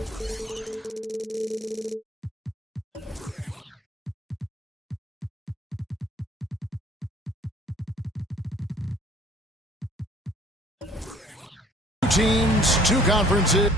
Two teams, two conferences.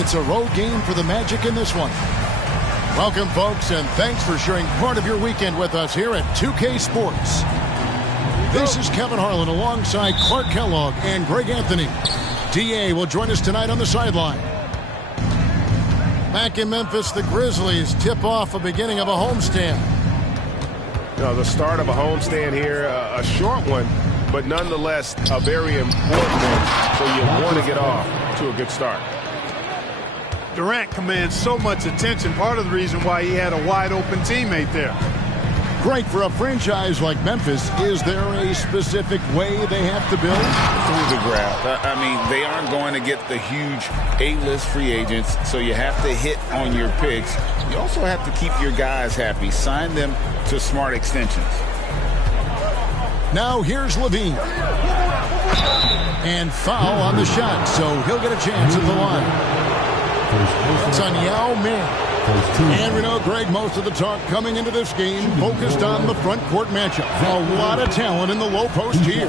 It's a road game for the Magic in this one. Welcome, folks, and thanks for sharing part of your weekend with us here at 2K Sports. This is Kevin Harlan alongside Clark Kellogg and Greg Anthony. DA will join us tonight on the sideline. Back in Memphis, the Grizzlies tip off a beginning of a homestand. You know, the start of a homestand here, a short one, but nonetheless a very important one. So you want to get off to a good start. Durant commands so much attention, part of the reason why he had a wide-open teammate there. Great for a franchise like Memphis. Is there a specific way they have to build? Through the draft. I mean, they aren't going to get the huge A-list free agents, so you have to hit on your picks. You also have to keep your guys happy. Sign them to smart extensions. Now here's Levine. And foul on the shot, so he'll get a chance at the line. It's on Yao Ming. And we know, Greg, most of the talk coming into this game focused on the front court matchup. A lot of talent in the low post here.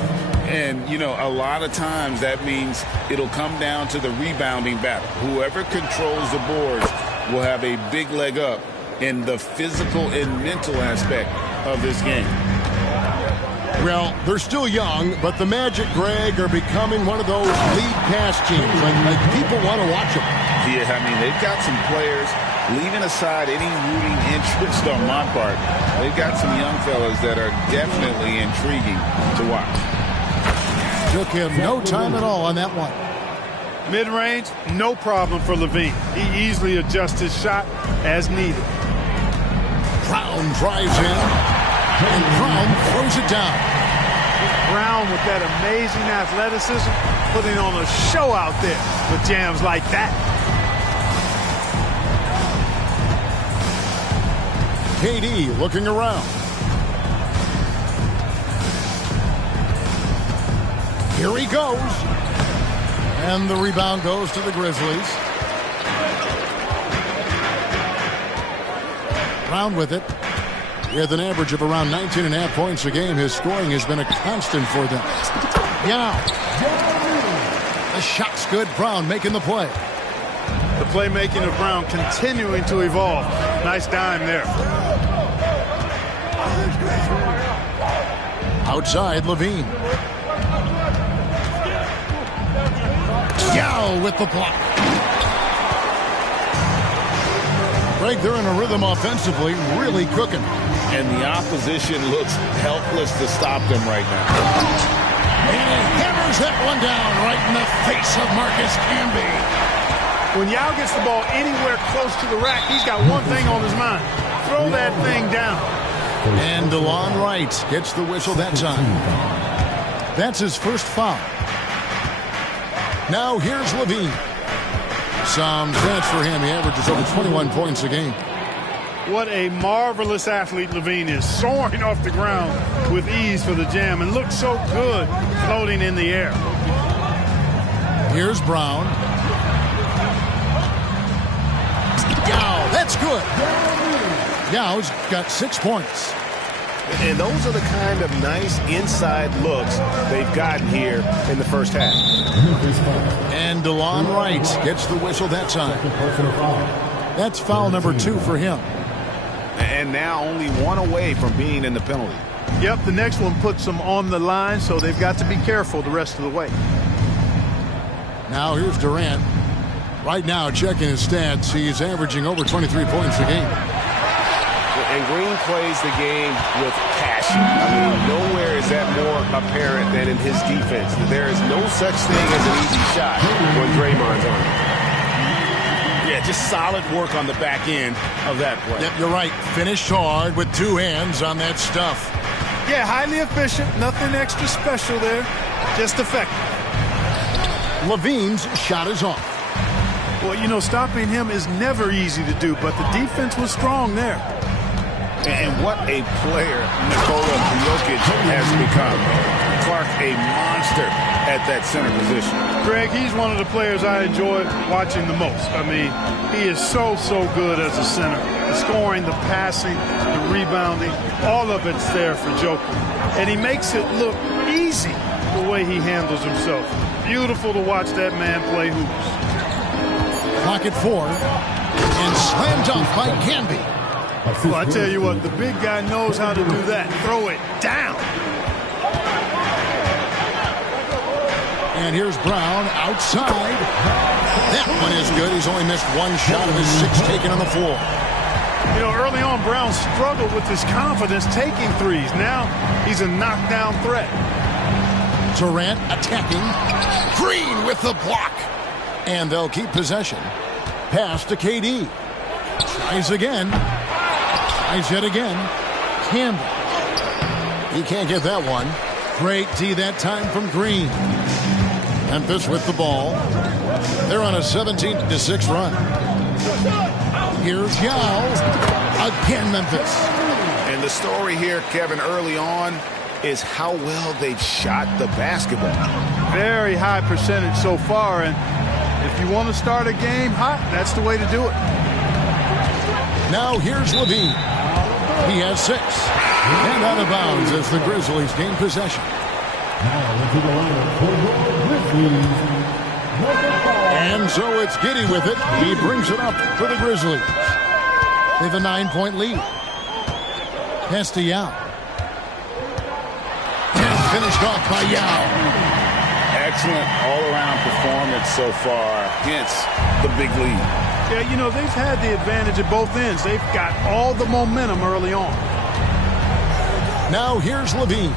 And, you know, a lot of times that means it'll come down to the rebounding battle. Whoever controls the boards will have a big leg up in the physical and mental aspect of this game. Well, they're still young, but the Magic, Greg, are becoming one of those lead pass teams. Like people want to watch them. Yeah, I mean, they've got some players, leaving aside any rooting interest on my part, they've got some young fellas that are definitely intriguing to watch. Took him no time at all on that one. Mid-range, no problem for Levine. He easily adjusts his shot as needed. Brown drives in, and Brown throws it down. Brown with that amazing athleticism, putting on a show out there with jams like that. KD looking around. Here he goes. And the rebound goes to the Grizzlies. Brown with it. With an average of around 19.5 points a game, his scoring has been a constant for them. Yao. The shot's good. Brown making the play. The playmaking of Brown continuing to evolve. Nice dime there. Outside, Levine. Yao with the block. Greg, they're in a rhythm offensively, really cooking. And the opposition looks helpless to stop them right now. And he hammers that one down right in the face of Marcus Camby. When Yao gets the ball anywhere close to the rack, he's got one thing on his mind. Throw that thing down. And DeLon Wright gets the whistle that time. That's his first foul. Now here's Levine. Some stats for him. He averages over 21 points a game. What a marvelous athlete Levine is. Soaring off the ground with ease for the jam and looks so good floating in the air. Here's Brown. Yao, that's good. Yao's got 6 points. And those are the kind of nice inside looks they've gotten here in the first half. And DeLon Wright gets the whistle that time. That's foul number 2 for him. And now only one away from being in the penalty. Yep, the next one puts them on the line, so they've got to be careful the rest of the way. Now here's Durant. Right now, checking his stats, he's averaging over 23 points a game. And Green plays the game with passion. I mean, nowhere is that more apparent than in his defense. There is no such thing as an easy shot when Draymond's on it. Yeah, just solid work on the back end of that play. Yep, you're right. Finished hard with 2 hands on that stuff. Yeah, highly efficient. Nothing extra special there. Just effective. Levine's shot is off. Well, you know, stopping him is never easy to do, but the defense was strong there. And what a player Nikola Jokic has become. Clark, a monster at that center position. Greg, he's one of the players I enjoy watching the most. I mean, he is so good as a center. The scoring, the passing, the rebounding, all of it's there for Jokic. And he makes it look easy the way he handles himself. Beautiful to watch that man play hoops. Clock at 4. And slammed off by Camby. Well, I tell you what, the big guy knows how to do that. Throw it down. And here's Brown outside. That one is good. He's only missed 1 shot of his 6 taken on the floor. You know, early on, Brown struggled with his confidence taking threes. Now he's a knockdown threat. Durant attacking. Green with the block. And they'll keep possession. Pass to KD. Tries again. Tries yet again. Campbell. He can't get that one. Great D that time from Green. Memphis with the ball. They're on a 17-6 run. Here's Yao. Again, Memphis. And the story here, Kevin, early on is how well they've shot the basketball. Very high percentage so far, and if you want to start a game hot, that's the way to do it. Now here's Levine. He has 6. And out of bounds as the Grizzlies gain possession. And so it's Giddey with it. He brings it up for the Grizzlies. They have a 9-point lead. Pass to Yao. And finished off by Yao. Excellent all-around performance so far, hence the big lead. Yeah, you know, they've had the advantage at both ends. They've got all the momentum early on. Now here's Levine.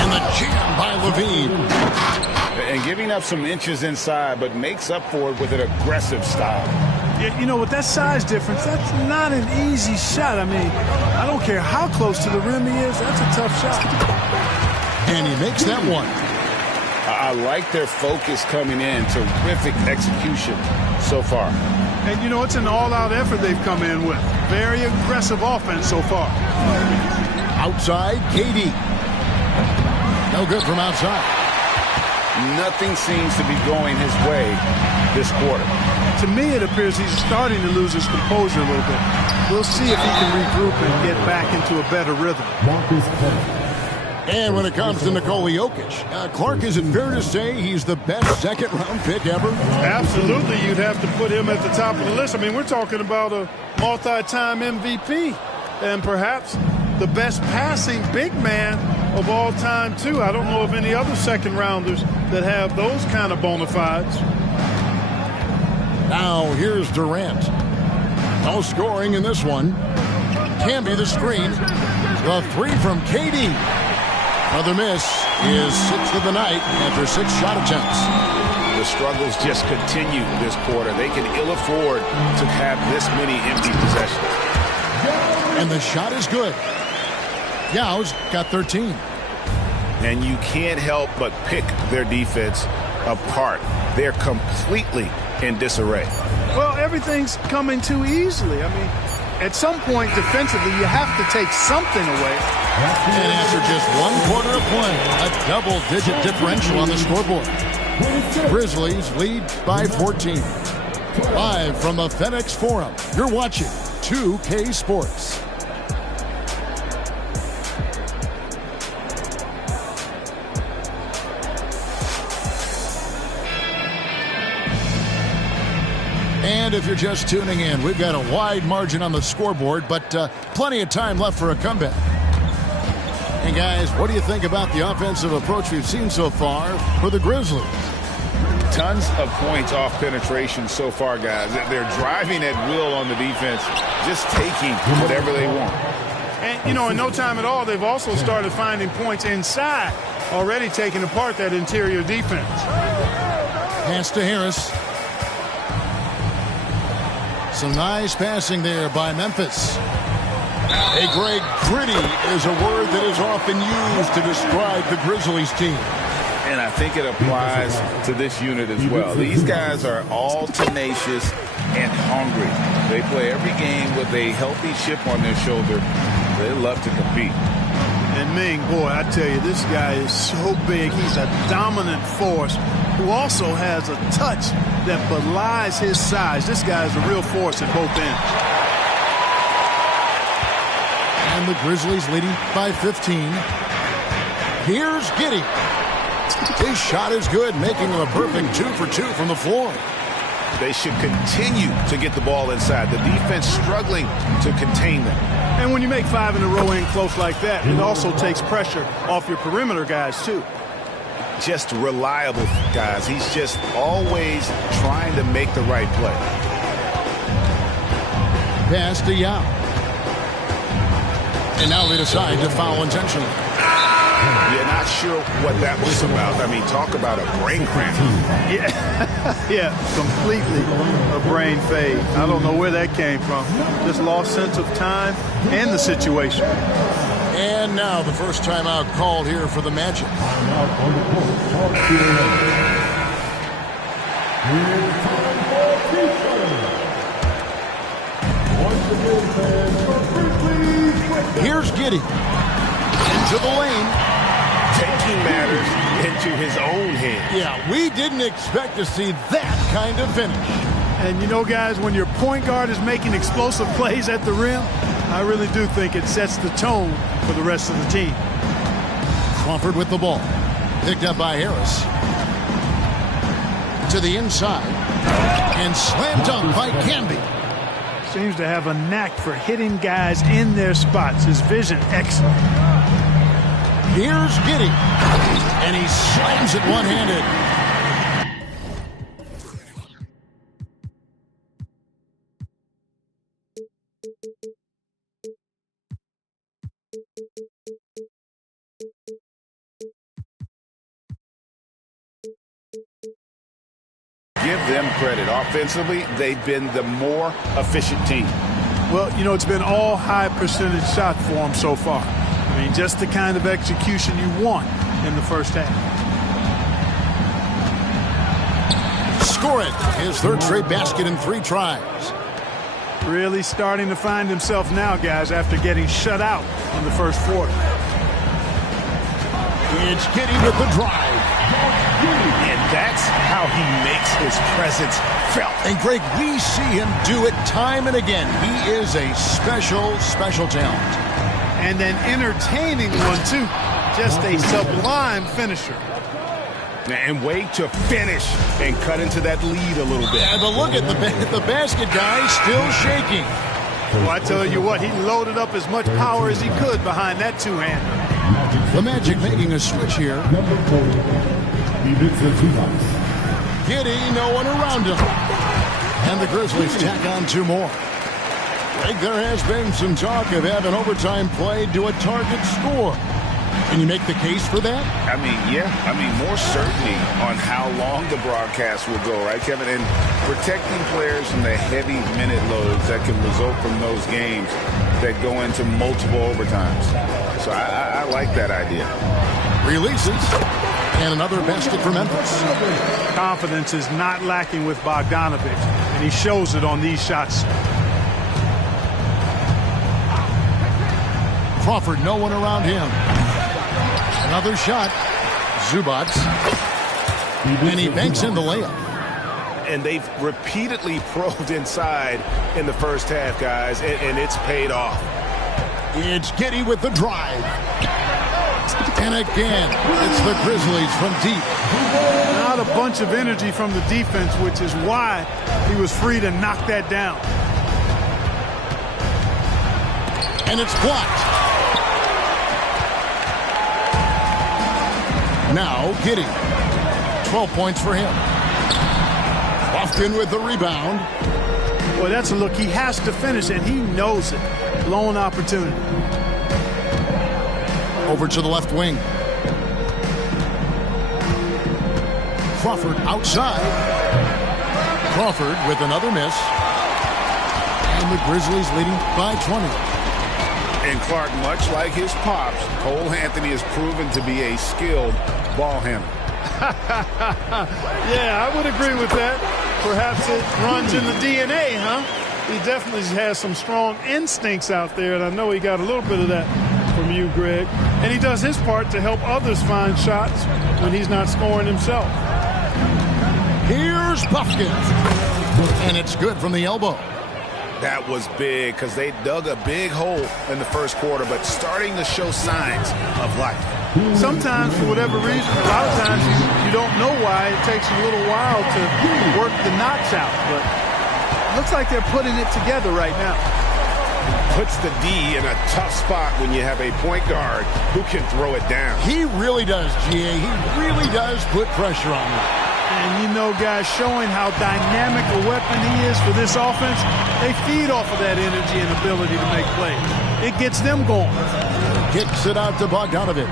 And the jam by Levine. And giving up some inches inside, but makes up for it with an aggressive style. Yeah, you know, with that size difference, that's not an easy shot. I mean, I don't care how close to the rim he is. That's a tough shot. And he makes that one. I like their focus coming in. Terrific execution so far. And, you know, it's an all-out effort they've come in with. Very aggressive offense so far. Outside, KD. No good from outside. Nothing seems to be going his way this quarter. To me, it appears he's starting to lose his composure a little bit. We'll see if he can regroup and get back into a better rhythm. And when it comes to Nikola Jokic, Clark, is it fair to say he's the best second-round pick ever? Absolutely, you'd have to put him at the top of the list. I mean, we're talking about a multi-time MVP and perhaps the best passing big man of all time, too. I don't know of any other second-rounders that have those kind of bona fides. Now, here's Durant. No scoring in this one. Camby the screen. The three from KD. Another miss is 6th of the night after 6 shot attempts. The struggles just continue this quarter. They can ill afford to have this many empty possessions. And the shot is good. Yao's got 13. And you can't help but pick their defense apart. They're completely in disarray. Well, everything's coming too easily. I mean, at some point defensively, you have to take something away. And after just 1 quarter of play, a double-digit differential on the scoreboard. Grizzlies lead by 14. Live from the FedEx Forum, you're watching 2K Sports. And if you're just tuning in, we've got a wide margin on the scoreboard, but plenty of time left for a comeback. And guys, what do you think about the offensive approach we've seen so far for the Grizzlies? Tons of points off penetration so far, guys. They're driving at will on the defense, just taking whatever they want. And, you know, in no time at all, they've also started finding points inside, already taking apart that interior defense. Pass to Harris. Some nice passing there by Memphis. Hey, Greg, gritty is a word that is often used to describe the Grizzlies team. And I think it applies to this unit as well. These guys are all tenacious and hungry. They play every game with a healthy chip on their shoulder. They love to compete. And Ming, boy, I tell you, this guy is so big. He's a dominant force who also has a touch that belies his size. This guy is a real force at both ends. And the Grizzlies leading by 15. Here's Giddey. His shot is good, making him a perfect 2 for 2 from the floor. They should continue to get the ball inside. The defense struggling to contain them. And when you make 5 in a row in close like that, it also takes pressure off your perimeter guys, too. Just reliable guys. He's just always trying to make the right play. Pass to Yao. And now they decide to foul intentionally. You're not sure what that was about. I mean, talk about a brain cramp. Yeah, completely a brain fade. I don't know where that came from. Just lost sense of time and the situation. And now the first timeout called here for the Magic. Here's Giddey. Into the lane. Taking matters into his own hands. Yeah, we didn't expect to see that kind of finish. And you know, guys, when your point guard is making explosive plays at the rim, I really do think it sets the tone for the rest of the team. Crawford with the ball. Picked up by Harris. To the inside. And slam dunk by Camby. Seems to have a knack for hitting guys in their spots. His vision excellent. Here's Giddey. And he slams it one-handed. Give them credit. Offensively, they've been the more efficient team. Well, you know, it's been all high percentage shot for them so far. I mean, just the kind of execution you want in the first half. Score it. His third straight basket in 3 tries. Really starting to find himself now, guys, after getting shut out in the first quarter. It's Giddey with the drive. And That's how he makes his presence felt. And Greg, we see him do it time and again. He is a special, special talent. And an entertaining one, too. Just a sublime finisher. And wait to finish and cut into that lead a little bit. Yeah, but look at the basket guy still shaking. Well, I tell you what, he loaded up as much power as he could behind that two-hander. The Magic making a switch here. Giddey, no one around him. And the Grizzlies tack on 2 more. I think there has been some talk of having overtime played to a target score. Can you make the case for that? I mean, yeah. I mean, more certainty on how long the broadcast will go, right, Kevin? And protecting players from the heavy minute loads that can result from those games that go into multiple overtimes. So I like that idea. Releases. And another basket for Memphis. Confidence is not lacking with Bogdanovic, and he shows it on these shots. Crawford, no one around him. Another shot. Zubac. And he banks in the layup. And they've repeatedly probed inside in the first half, guys, and it's paid off. It's Giddey with the drive. And again, it's the Grizzlies from deep. Not a bunch of energy from the defense, which is why he was free to knock that down. And it's blocked. Now Giddey. 12 points for him. Lofton with the rebound. Well, that's a look. He has to finish, and he knows it. Blown opportunity. Over to the left wing. Crawford outside. Crawford with another miss. And the Grizzlies leading by 20. And Clark, much like his pops, Cole Anthony has proven to be a skilled ball handler. Yeah, I would agree with that. Perhaps it runs in the DNA, huh? He definitely has some strong instincts out there, and I know he got a little bit of that from you, Greg. And he does his part to help others find shots when he's not scoring himself. Here's Buffkin. And it's good from the elbow. That was big because they dug a big hole in the first quarter, but starting to show signs of life. Sometimes, for whatever reason, a lot of times you don't know why. It takes a little while to work the knots out, but it looks like they're putting it together right now. Puts the D in a tough spot when you have a point guard who can throw it down. He really does, GA. He really does put pressure on you. And you know, guys, showing how dynamic a weapon he is for this offense, they feed off of that energy and ability to make plays. It gets them going. Kicks it out to Bogdanovic.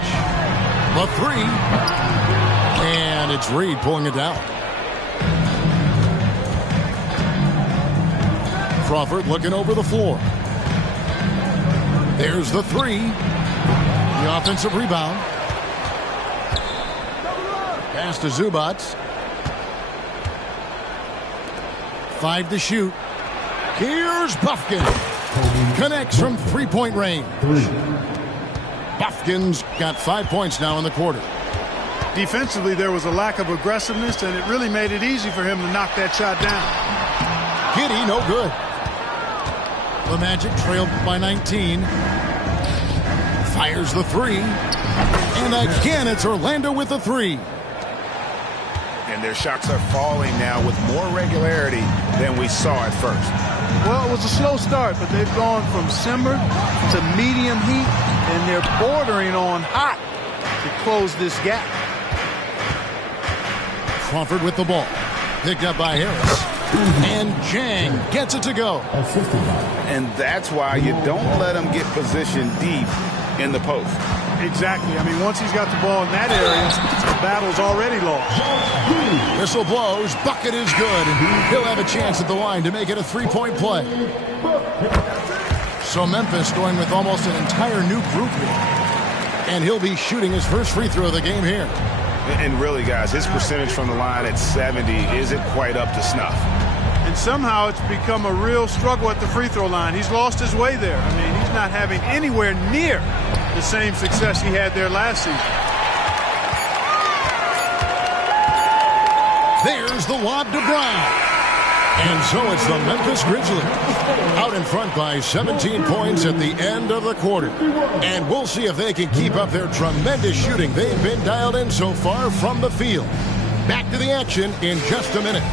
The three. And it's Reed pulling it down. Crawford looking over the floor. There's the three. The offensive rebound. Pass to Zubac. 5 to shoot. Here's Buffkin. Connects from three-point range. Buffkin's got 5 points now in the quarter. Defensively, there was a lack of aggressiveness, and it really made it easy for him to knock that shot down. Giddey, no good. The Magic trailed by 19. Fires the three. And again, it's Orlando with the three. And their shots are falling now with more regularity than we saw at first. Well, it was a slow start, but they've gone from simmer to medium heat, and they're bordering on hot to close this gap. Crawford with the ball. Picked up by Harris. And Jang gets it to go. And that's why you don't let him get positioned deep in the post. Exactly. I mean, once he's got the ball in that area, the battle's already lost. Whistle blows. Bucket is good. He'll have a chance at the line to make it a three-point play. So Memphis going with almost an entire new group here. And he'll be shooting his first free throw of the game here. And really, guys, his percentage from the line at 70 isn't quite up to snuff. And somehow it's become a real struggle at the free throw line. He's lost his way there. I mean, he's not having anywhere near the same success he had there last season. There's the lob to Brown. And so it's the Memphis Grizzlies out in front by 17 points at the end of the quarter. And we'll see if they can keep up their tremendous shooting they've been dialed in so far from the field. Back to the action in just a minute.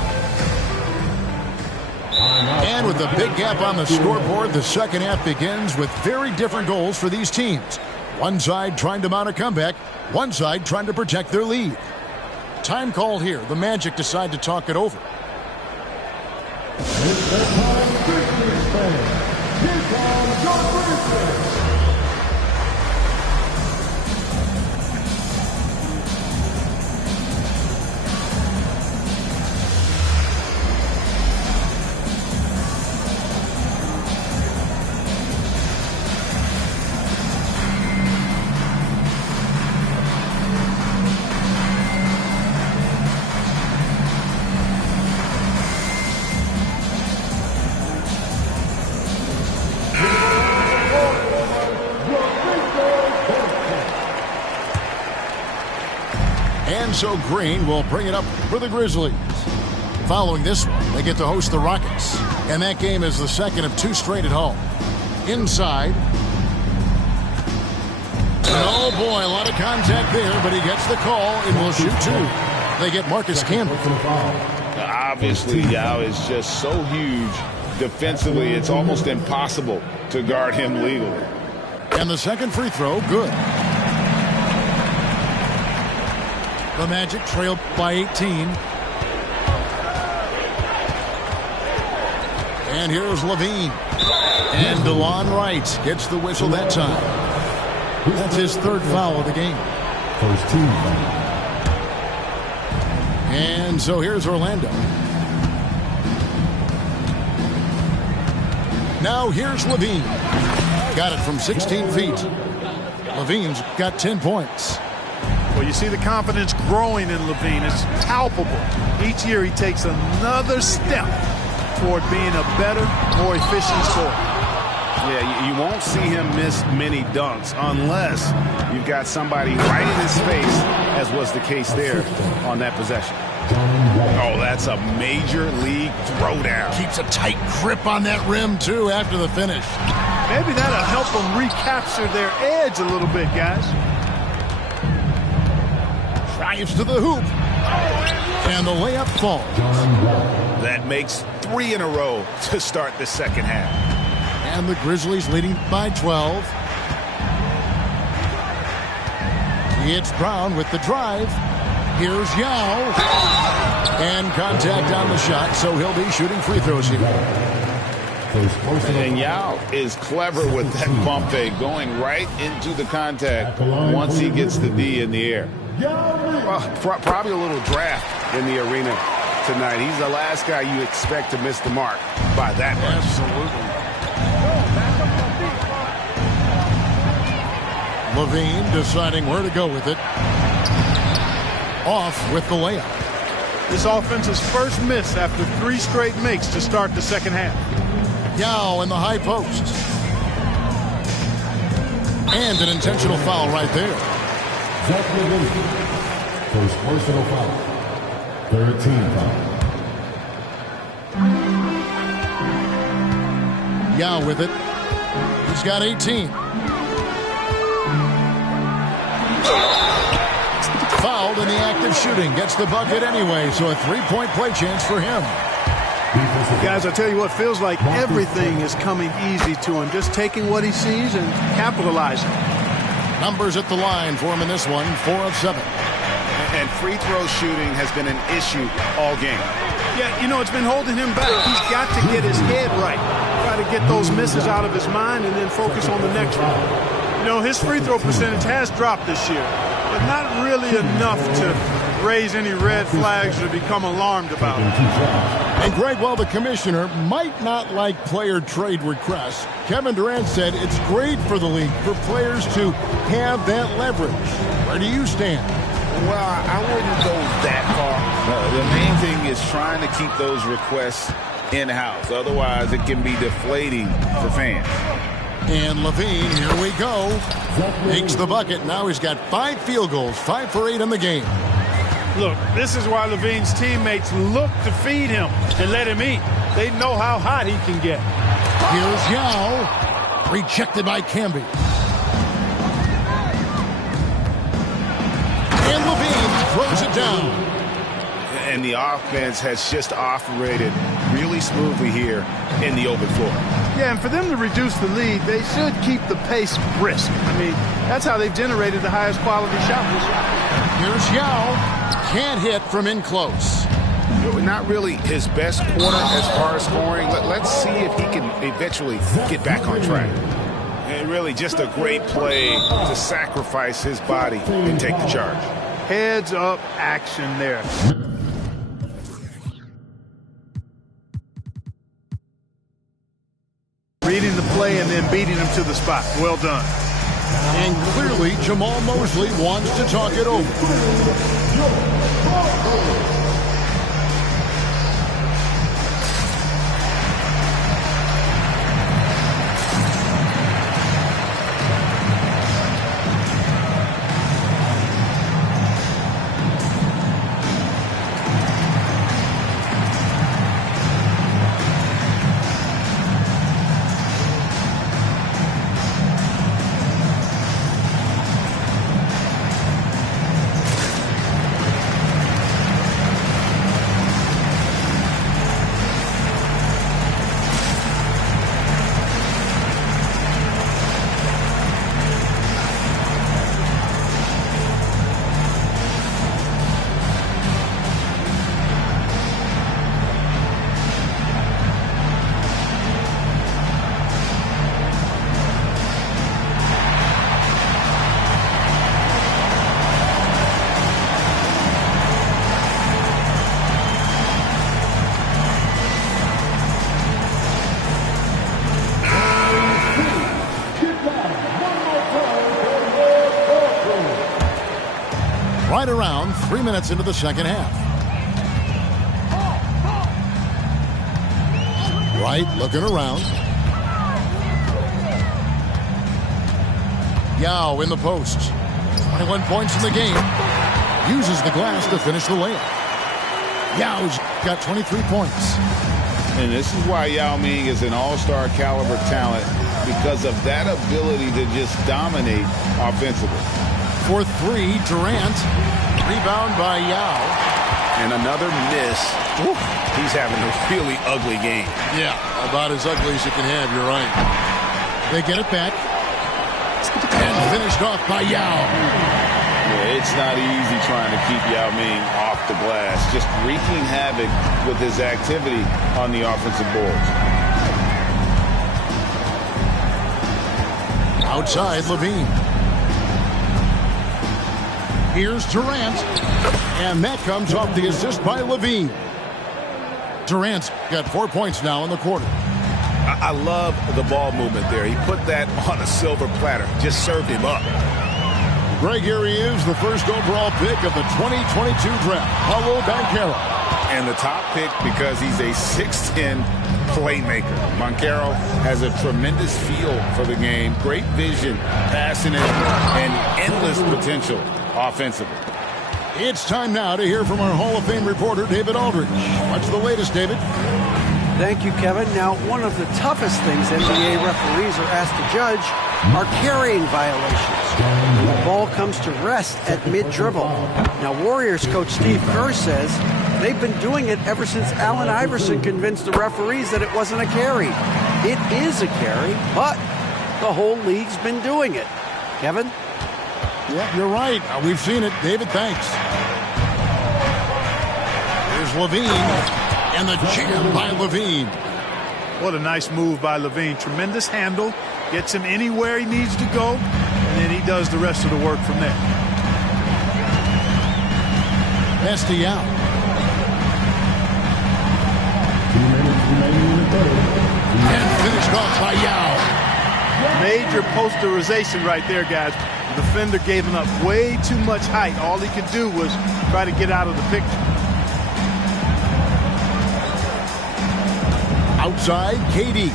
And with a big gap on the scoreboard, the second half begins with very different goals for these teams. One side trying to mount a comeback, one side trying to protect their lead. Time called here. The Magic decide to talk it over. It's their time, Grizzlies fans. Here comes your Grizzlies. So Green will bring it up for the Grizzlies. Following this one, they get to host the Rockets. And that game is the second of two straight at home. Inside. And oh boy, a lot of contact there, but he gets the call and will shoot two. They get Marcus Campbell. Obviously, Yao is just so huge defensively, it's almost impossible to guard him legally. And the second free throw, good. The Magic trailed by 18. And here's Levine. And DeLon Wright gets the whistle that time. That's his third foul of the game. First team foul. And so here's Orlando. Now here's Levine. Got it from 16 feet. Levine's got 10 points. Well, you see the confidence growing in Levine. It's palpable. Each year he takes another step toward being a better, more efficient scorer. Yeah, you won't see him miss many dunks unless you've got somebody right in his face, as was the case there on that possession. Oh, that's a major league throwdown. Keeps a tight grip on that rim, too, after the finish. Maybe that'll help them recapture their edge a little bit, guys. Drives to the hoop. And the layup falls. That makes 3 in a row to start the second half. And the Grizzlies leading by 12. It's Brown with the drive. Here's Yao. And contact on the shot, so he'll be shooting free throws here. And Yao is clever with that pump fake, going right into the contact once he gets the D in the air. Well, probably a little draft in the arena tonight. He's the last guy you expect to miss the mark by that much. Absolutely. Levine deciding where to go with it. Off with the layup. This offense's first miss after 3 straight makes to start the second half. Yao in the high post. And an intentional foul right there. First personal foul. Third team foul. Yao with it. He's got 18. Fouled in the act of shooting. Gets the bucket anyway, so a 3-point play chance for him. Guys, I tell you what, feels like everything is coming easy to him. Just taking what he sees and capitalizing. Numbers at the line for him in this one, 4 of 7. And free throw shooting has been an issue all game. Yeah, you know, it's been holding him back. He's got to get his head right. Try to get those misses out of his mind and then focus on the next one. You know, his free throw percentage has dropped this year, but not really enough to raise any red flags or become alarmed about it. And Greg, while the commissioner might not like player trade requests, Kevin Durant said it's great for the league for players to have that leverage. Where do you stand? Well, I wouldn't go that far. The main thing is trying to keep those requests in-house. Otherwise, it can be deflating for fans. And Levine, here we go. Makes the bucket. Now he's got 5 field goals, 5 for 8 in the game. Look, this is why Levine's teammates look to feed him and let him eat. They know how hot he can get. Here's Yao. Rejected by Camby. And Levine throws it down. And the offense has just operated really smoothly here in the open floor. Yeah, and for them to reduce the lead, they should keep the pace brisk. I mean, that's how they've generated the highest quality shots. Here's Yao. Can't hit from in close. Not really his best quarter as far as scoring. Let's see if he can eventually get back on track. And really just a great play to sacrifice his body and take the charge. Heads up action there. Reading the play and then beating him to the spot. Well done. And clearly, Jamal Mosley wants to talk it over. Right around 3 minutes into the second half. Right, looking around. Yao in the post. 21 points in the game. Uses the glass to finish the layup. Yao's got 23 points. And this is why Yao Ming is an all-star caliber talent, because of that ability to just dominate offensively. For three, Durant. Rebound by Yao. And another miss. Oof. He's having a really ugly game. Yeah, about as ugly as you can have, you're right. They get it back. And finished off by Yao. Yeah, it's not easy trying to keep Yao Ming off the glass. Just wreaking havoc with his activity on the offensive boards. Outside, Levine. Here's Durant. And that comes off the assist by Levine. Durant's got 4 points now in the quarter. I love the ball movement there. He put that on a silver platter. Just served him up. Greg, here he is, the first overall pick of the 2022 draft, Paolo Banchero. And the top pick because he's a 6'10 playmaker. Banchero has a tremendous feel for the game, great vision, passionate, and endless potential offensively. It's time now to hear from our Hall of Fame reporter, David Aldridge. What's the latest, David? Thank you, Kevin. Now, one of the toughest things NBA referees are asked to judge are carrying violations. The ball comes to rest at mid-dribble. Now, Warriors coach Steve Kerr says they've been doing it ever since Allen Iverson convinced the referees that it wasn't a carry. It is a carry, but the whole league's been doing it. Kevin? Yeah, you're right. We've seen it. David, thanks. Here's Levine. And the jam by Levine. What a nice move by Levine. Tremendous handle. Gets him anywhere he needs to go. And then he does the rest of the work from there. Nasty out. 2 minutes remaining in the third. And finished off by Yao. Major posterization right there, guys. The defender gave him up way too much height. All he could do was try to get out of the picture. Outside, KD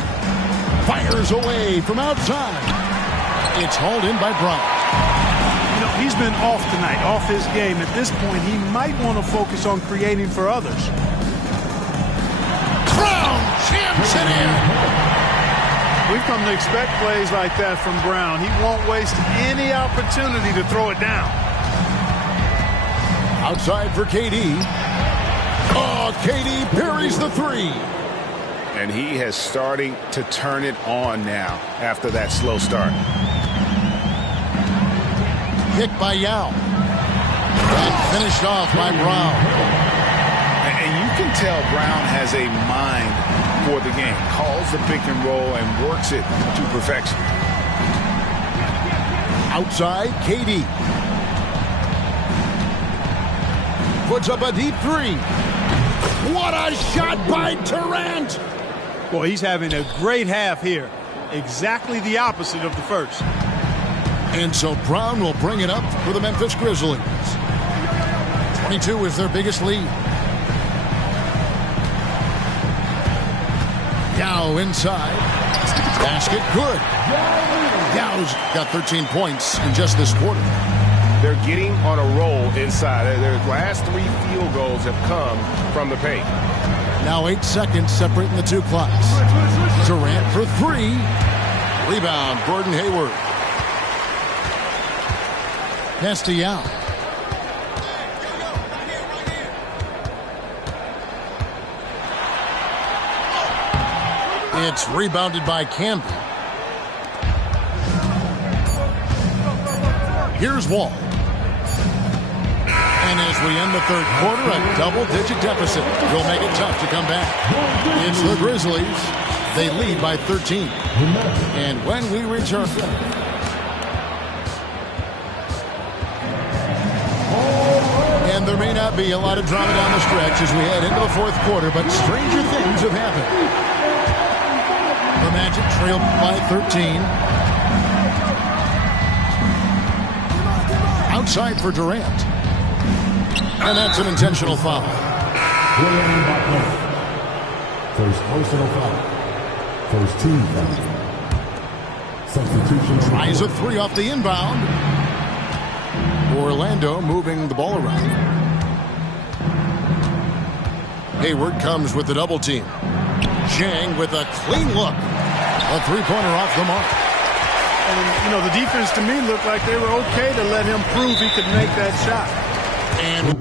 fires away from outside. It's hauled in by Brown. You know, he's been off tonight, off his game. At this point, he might want to focus on creating for others. Brown jams it in. We've come to expect plays like that from Brown. He won't waste any opportunity to throw it down. Outside for KD. Oh, KD parries the three. And he has starting to turn it on now after that slow start. Kick by Yao. And finished off by Brown. And you can tell Brown has a mind for the game. Calls the pick and roll and works it to perfection. Outside, KD. Puts up a deep three. What a shot by Durant! Boy, he's having a great half here. Exactly the opposite of the first. And so Brown will bring it up for the Memphis Grizzlies. 22 is their biggest lead. Yao inside. Basket good. Yao's got 13 points in just this quarter. They're getting on a roll inside. Their last 3 field goals have come from the paint. Now 8 seconds separating the two clocks. Durant for 3. Rebound, Gordon Hayward. Pass to Yao. It's rebounded by Camby. Here's Wall. And as we end the third quarter, a double-digit deficit will make it tough to come back. It's the Grizzlies. They lead by 13. And when we return... And there may not be a lot of drama down the stretch as we head into the fourth quarter, but stranger things have happened. The Magic trailed by 13. Outside for Durant. And that's an intentional foul. First personal foul. First team foul. Substitution. Tries a 3 off the inbound. Orlando moving the ball around. Hayward comes with the double team. Zhang with a clean look. A three-pointer off the mark. And, you know, the defense to me looked like they were okay to let him prove he could make that shot. And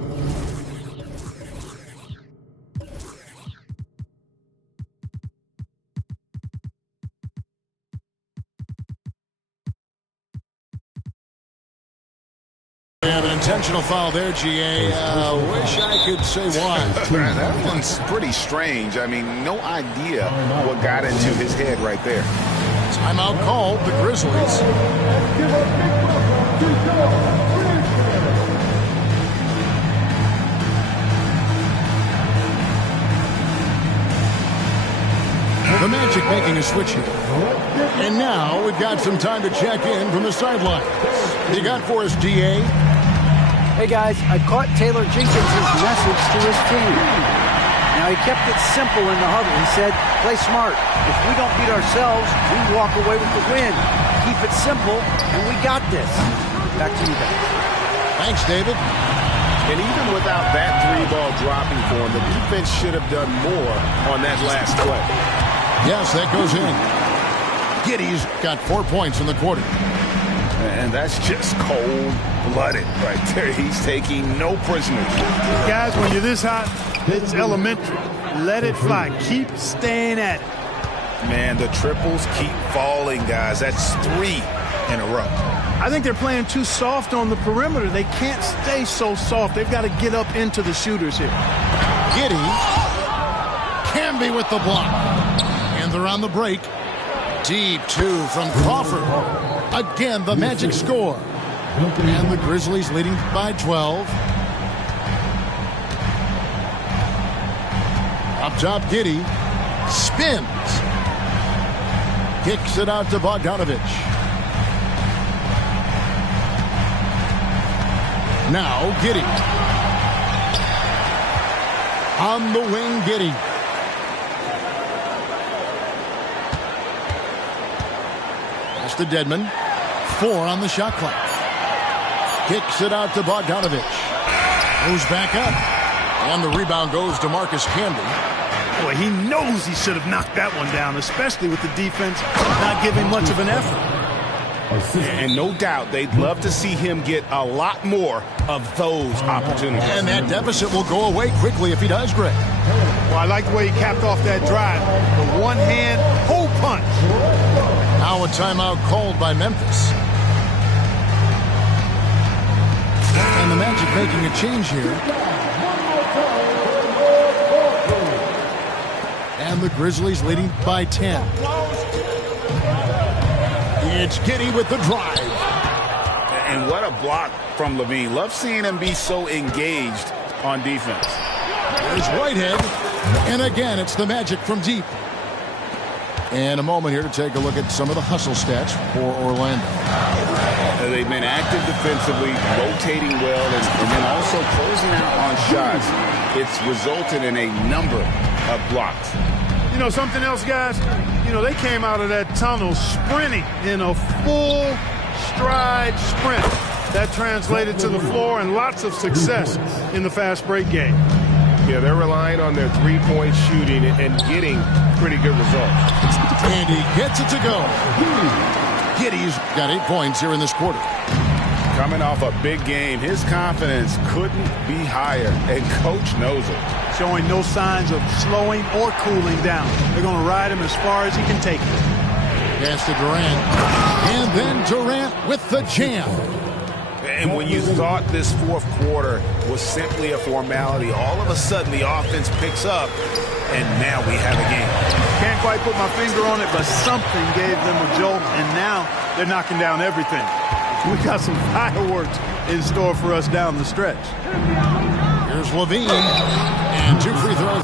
we have an intentional foul there, GA. Wish I could say why. That one's pretty strange. I mean, no idea what got into his head right there. Timeout called, the Grizzlies. The Magic making a switch here. And now we've got some time to check in from the sidelines. You got for us, DA? Hey guys, I caught Taylor Jenkins' message to his team. Now he kept it simple in the huddle. He said, play smart. If we don't beat ourselves, we walk away with the win. Keep it simple, and we got this. Back to you guys. Thanks, David. And even without that 3-ball dropping for him, the defense should have done more on that last play. Yes, that goes in. Giddey's got 4 points in the quarter. And that's just cold-blooded right there. He's taking no prisoners. Guys, when you're this hot, it's elementary. Let it fly. Keep staying at it. Man, the triples keep falling, guys. That's 3 in a row. I think they're playing too soft on the perimeter. They can't stay so soft. They've got to get up into the shooters here. Giddey. Camby with the block. And they're on the break. Deep 2 from Crawford. Again, the Magic score. And the Grizzlies leading by 12. Up top, Giddey. Spins. Kicks it out to Bogdanovich. Now, Giddey. On the wing, Giddey. Pass to Dedmon. 4 on the shot clock. Kicks it out to Bogdanovich. Goes back up. And the rebound goes to Marcus Camby. Boy, he knows he should have knocked that one down, especially with the defense not giving much of an effort. And no doubt they'd love to see him get a lot more of those opportunities. And that deficit will go away quickly if he does, Greg. Well, I like the way he capped off that drive. The one-hand hole punch. Now a timeout called by Memphis. And the Magic making a change here. And the Grizzlies leading by 10. It's Giddey with the drive. And what a block from Levine. Love seeing him be so engaged on defense. There's Whitehead. And again, it's the Magic from deep. And a moment here to take a look at some of the hustle stats for Orlando. They've been active defensively, rotating well, and then also closing out on shots. It's resulted in a number of blocks. You know, something else, guys? You know, they came out of that tunnel sprinting in a full stride sprint. That translated to the floor and lots of success in the fast break game. Yeah, they're relying on their three-point shooting and getting pretty good results. And he gets it to go. Giddey's got 8 points here in this quarter. Coming off a big game, his confidence couldn't be higher, and Coach knows it. Showing no signs of slowing or cooling down. They're going to ride him as far as he can take it. Pass to Durant. And then Durant with the jam. And when you thought this fourth quarter was simply a formality, all of a sudden the offense picks up, and now we have a game. Can't quite put my finger on it, but something gave them a jolt, and now they're knocking down everything. We got some fireworks in store for us down the stretch. Here's Levine. And 2 free throws.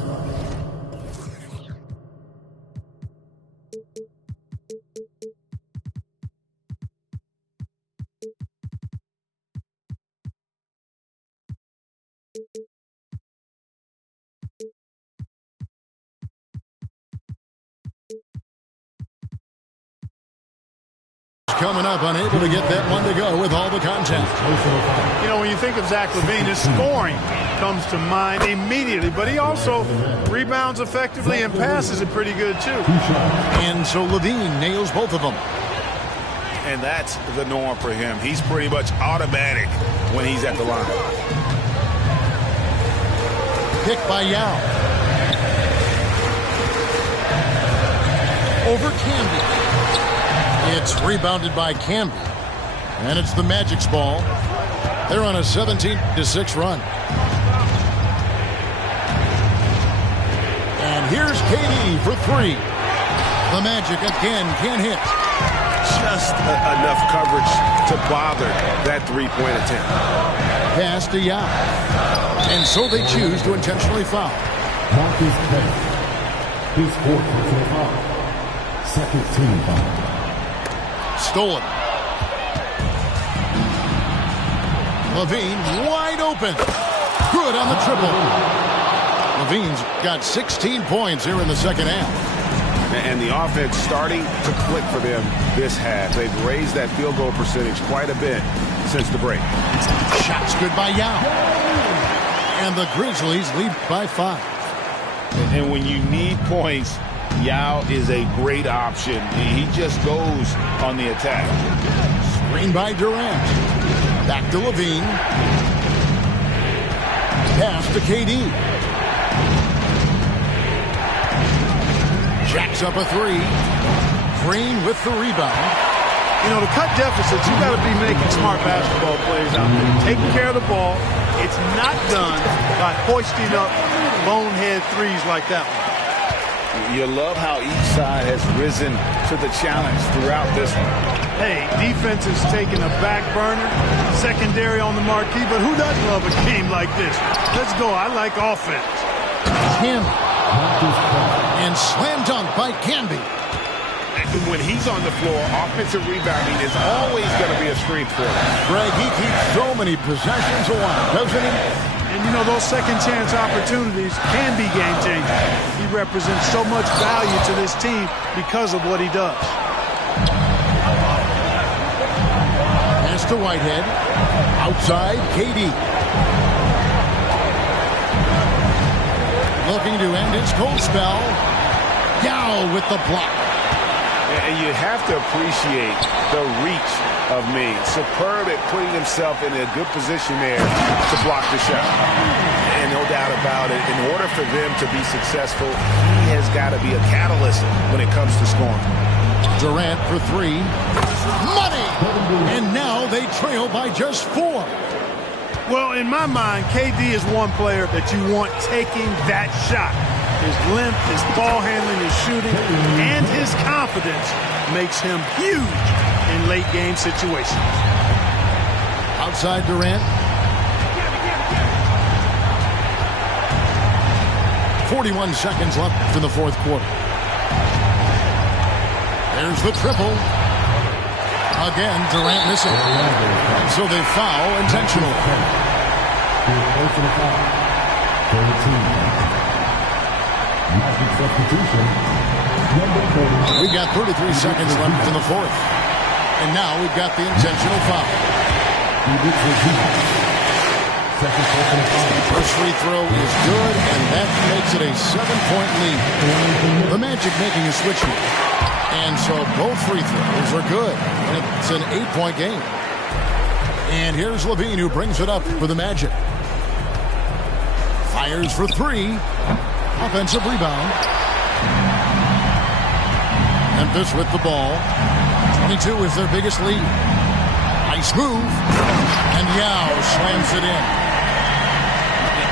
Coming up, unable to get that one to go with all the contact. You know, when you think of Zach Levine, his scoring comes to mind immediately, but he also rebounds effectively and passes it pretty good, too. And so Levine nails both of them. And that's the norm for him. He's pretty much automatic when he's at the line. Pick by Yao. Over Camby. It's rebounded by Camby. And it's the Magic's ball. They're on a 17-6 run. And here's KD for 3. The Magic again can't hit. Just enough coverage to bother that three-point attempt. Pass to Yao. And so they choose to intentionally foul. Marcus Camby. His 4th personal foul. Second team foul. Stolen. Levine wide open. Good on the triple. Levine's got 16 points here in the second half. And the offense starting to click for them this half. They've raised that field goal percentage quite a bit since the break. Shots good by Yao. And the Grizzlies lead by 5. And when you need points, Yao is a great option. He just goes on the attack. Screen by Durant. Back to Levine. Pass to KD. Jacks up a 3. Green with the rebound. You know, to cut deficits, you got to be making smart basketball plays out there. Taking care of the ball. It's not done by hoisting up bonehead threes like that one. You love how each side has risen to the challenge throughout this one. Hey, defense is taking a back burner, secondary on the marquee, but who doesn't love a game like this? Let's go. I like offense. Camby. And slam dunk by Camby. When he's on the floor, offensive rebounding is always going to be a strength for him. Greg, he keeps so many possessions alive, doesn't he? And, you know, those second-chance opportunities can be game-changing. He represents so much value to this team because of what he does. to Whitehead. Outside, KD. Looking to end his cold spell. Yao with the block. And you have to appreciate the reach of Mead. Superb at putting himself in a good position there to block the shot. And no doubt about it, in order for them to be successful, he has got to be a catalyst when it comes to scoring. Durant for three. Money! And now they trail by just 4. Well, in my mind, KD is one player that you want taking that shot. His length, his ball handling, his shooting, and his confidence makes him huge in late game situations. Outside Durant. 41 seconds left in the fourth quarter. There's the triple. Again, Durant missing. And so they foul intentionally. We've got 33 seconds left in the fourth. And now we've got the intentional foul. First free throw is good, and that makes it a 7-point lead. The Magic making a switch here. And so both free throws are good. And it's an 8-point game. And here's Levine, who brings it up for the Magic. Fires for 3. Offensive rebound. Memphis with the ball. 22 is their biggest lead. Nice move. And Yao slams it in.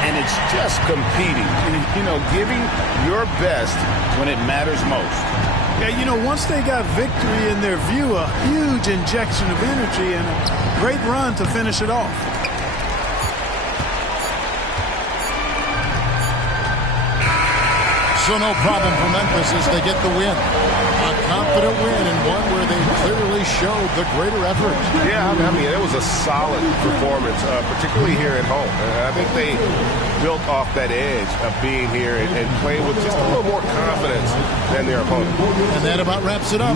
And it's just competing. You know, giving your best when it matters most. Yeah, you know, once they got victory in their view, a huge injection of energy and a great run to finish it off. So no problem for Memphis as they get the win. A confident win and one where they clearly showed the greater effort. Yeah, I mean, it was a solid performance, particularly here at home. I think they built off that edge of being here and playing with just a little more confidence than their opponent. And that about wraps it up.